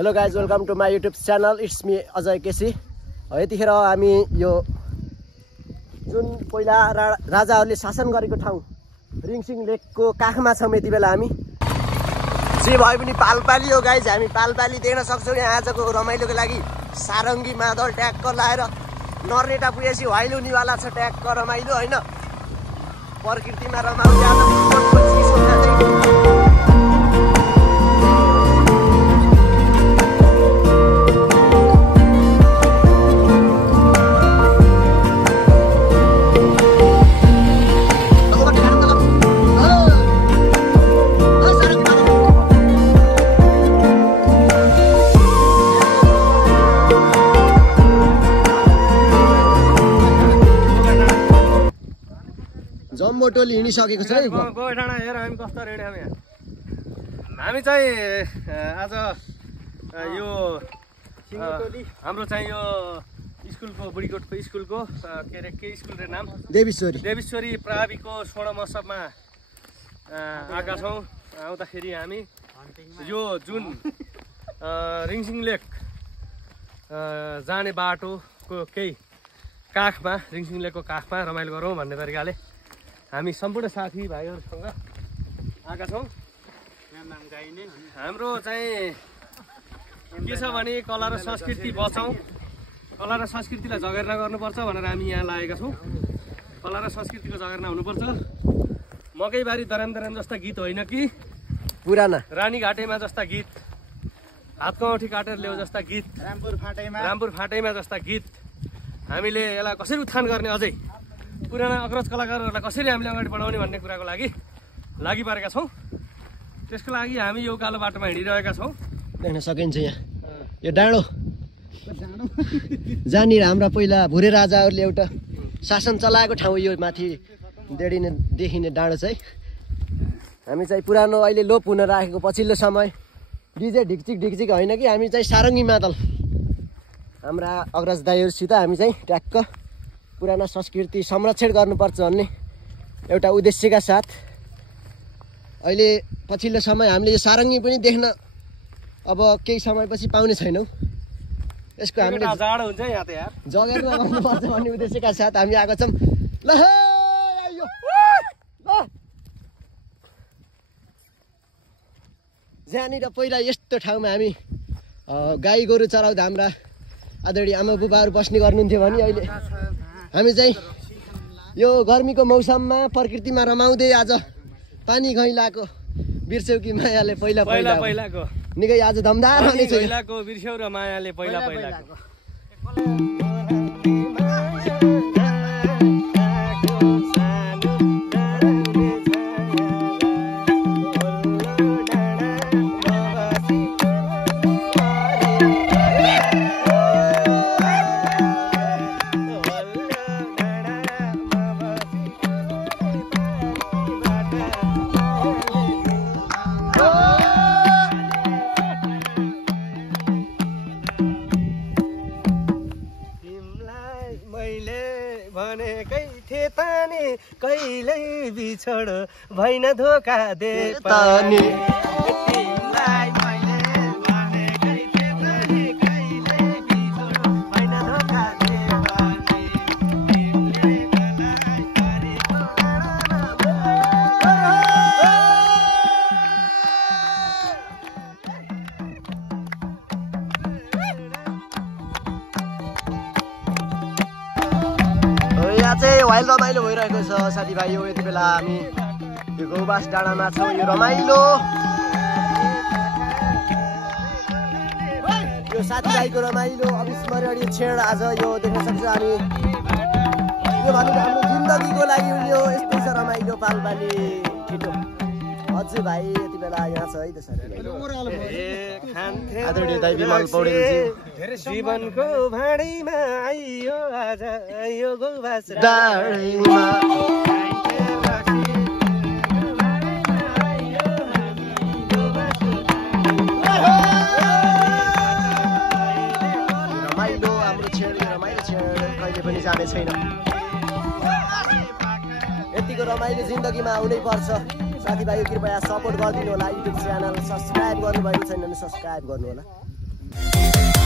Hello guys, welcome to my YouTube channel. It's me Ajay KC. यतिखेर हामी यो जुन पहिला राजाहरूले शासन गरेको ठाउँ रिङसिङ लेकको काखमा छौँ। यति बेला हामी जे भए पनि पालपाली हो गाइज, हामी पालपाली देख्न सक्छौँ। यहाँ आजको रमाइलोको लागि सारङ्गी मादल ट्याक्क लाएर नर्नेटा पुगेपछि वाइलुनीवाला छ ट्याक्क रमाइलो होइन। प्रकृतिमा रमाउनु जम्बो टोली हिँडिसकेको छ। गोठाडा हेर हामी कस्तो रेडी हामी हामी चाहिँ आज यो हाम्रो चाहिँ यो स्कुलको बुढीकोटको स्कुलको के अरे के स्कुल रे नाम देवीश्वरी प्राविको स्वर्ण महोत्सवमा आएका छौँ। आउँदाखेरि हामी यो जुन रिङसिङ लेक जाने बाटोको केही काखमा रिङसिङ लेकको काखमा रमाइलो गरौँ भन्ने तरिकाले हामी सम्पूर्ण साथी भाइहरूसँग आएका छौँ। हाम्रो चाहिँ के छ भने कला र संस्कृति बचाउँ, कला र संस्कृतिलाई जगेर्ना गर्नुपर्छ भनेर हामी यहाँ लागेका छौँ। कला र संस्कृतिको जगेर्ना हुनुपर्छ। मकैबारी दराम दराम जस्ता गीत होइन कि पुराना रानीघाटेमा जस्ता गीत, हातको औँठी काटेर ल्याउ जस्ता गीत, रामपुर फाटेमा जस्ता गीत हामीले यसलाई कसरी उत्थान गर्ने, अझै पुराना अग्रज कलाकारहरूलाई कसरी हामीले अगाडि बढाउने भन्ने कुराको लागि परेका छौँ। त्यसको लागि हामी यो उकालो बाटोमा हिँडिरहेका छौँ। देख्न सकिन्छ यहाँ यो डाँडो जहाँनिर हाम्रा पहिला भुरे राजाहरूले एउटा शासन चलाएको ठाउँ यो माथि देखिने डाँडो चाहिँ। हामी चाहिँ पुरानो अहिले लोप हुन राखेको पछिल्लो समय डिजे ढिकचिक होइन कि हामी चाहिँ सारङ्गी मादल हाम्रा अग्रज दाइहरूसित हामी चाहिँ ट्याक्क पुराना संस्कृति संरक्षण गर्नुपर्छ भन्ने एउटा उद्देश्यका साथ अहिले पछिल्लो समय हामीले यो सारङ्गी पनि देख्न अब केही समयपछि पाउने छैनौँ। यसको हामीले जाडो हुन्छ यहाँ त यार जगेर्ना गर्नुपर्छ भन्ने उद्देश्यका साथ हामी आएको छौँ। ल जहाँनिर पहिला यस्तो ठाउँमा हामी गाई गोरु चराउँदा हाम्रा आदरणीय आमा बुबाहरू बस्ने गर्नुहुन्थ्यो भने अहिले हामी चाहिँ यो गर्मीको मौसममा प्रकृतिमा रमाउँदै आज पानी घैलाको बिर्स्यौ कि मायाले पहिलाको निकै आज दमदार हुनेछ। पहिलाको बिर्स्यौ र मायाले पहिलाको कहिल्यै बिछोड भइन धोका दे पानी तिमीलाई मैले भनेकै थिएँ पनि कहिल्यै बिछोड भइन धोका दे पानी तिमीले मलाई गरेको यहाँ चाहिँ वाइल रमाइलो भइरहेको छ साथीभाइ। हो यति बेला हामी यो गौबास डाँडामा छौँ। यो रमाइलो यो साथीभाइको रमाइलो अविस्मरणीय क्षण आज यो देख्न सक्छौँ हामी। यो भनेको हाम्रो जिन्दगीको लागि यो यस्तै छ रमाइलो पालपाली छिटो। हजुर भाइ यति बेला यहाँ छ है त आदरणीय दाइ विमल पौडेलजी। जीवनको भाँडीमा आइयो आज यो गौबास डाँडीमा रमाइलो हाम्रो छेड रमाइलो छेड कहिले पनि जाने छैन। यतिको रमाइलो जिन्दगीमा आउनै पर्छ। साथीभाइ कृपया सपोर्ट गरिदिनु होला। युट्युब च्यानल सब्सक्राइब गर्नुभएको छैन भने सब्सक्राइब गर्नु होला। छ।